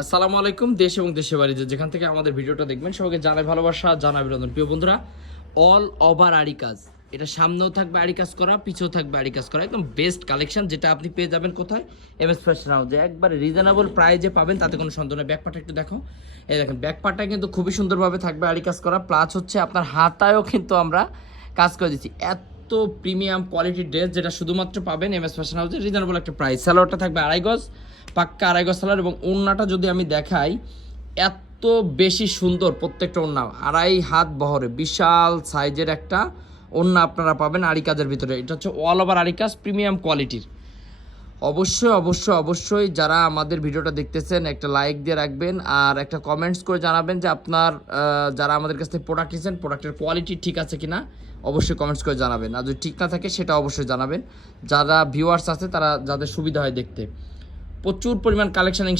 আসসালামু আলাইকুম। দেশ এবং দেশের বাইরে যেখান থেকে আমাদের ভিডিওটা দেখবেন সবাইকে জানাই ভালোবাসা, জানাই অভিনন্দন। প্রিয় বন্ধুরা, অল ওভার আরি কাজ, এটা সামনেও থাকবে আরি কাজ করা, পিছেও থাকবে আরি কাজ করা, একদম বেস্ট কালেকশন, যেটা আপনি পেয়ে যাবেন কোথায়? এমএস ফ্যাশন হাউসে। একবারে রিজনেবল প্রাইজে পাবেন, তাতে কোনো সন্দেহ নেই। ব্যাকপার্টটা একটু দেখো, এই দেখেন ব্যাকপার্টটা কিন্তু খুবই সুন্দরভাবে থাকবে আরি কাজ করা, প্লাস হচ্ছে আপনার হাতায়ও কিন্তু আমরা কাজ করে দিচ্ছি। এত প্রিমিয়াম কোয়ালিটির ড্রেস, যেটা শুধুমাত্র পাবেন এমএস ফ্যাশন হাউসে, রিজনেবল একটা প্রাইস। স্যালোয়ারটা থাকবে আড়াই গজ, পাক্কা আড়াই গজ সালোয়ার, এবং ওড়নাটা যদি আমি দেখাই, এত বেশি সুন্দর প্রত্যেকটা ওড়না, আড়াই হাত বহরে বিশাল সাইজের একটা ওড়না আপনারা পাবেন আরি কাজের ভিতরে। এটা হচ্ছে অল ওভার আরি কাজ, প্রিমিয়াম কোয়ালিটির। অবশ্যই অবশ্যই অবশ্যই যারা আমাদের ভিডিওটা দেখতেছেন একটা লাইক দিয়ে রাখবেন, আর একটা কমেন্টস করে জানাবেন যে আপনার যারা আমাদের কাছ থেকে প্রোডাক্ট নিয়েছেন প্রোডাক্টের কোয়ালিটি ঠিক আছে কিনা, অবশ্যই কমেন্টস করে জানাবেন। আর যদি ঠিক না থাকে সেটা অবশ্যই জানাবেন, যারা ভিউয়ার্স আছে তারা যাদের সুবিধা হয় দেখতে। প্রচুর পরিমাণ কালেকশন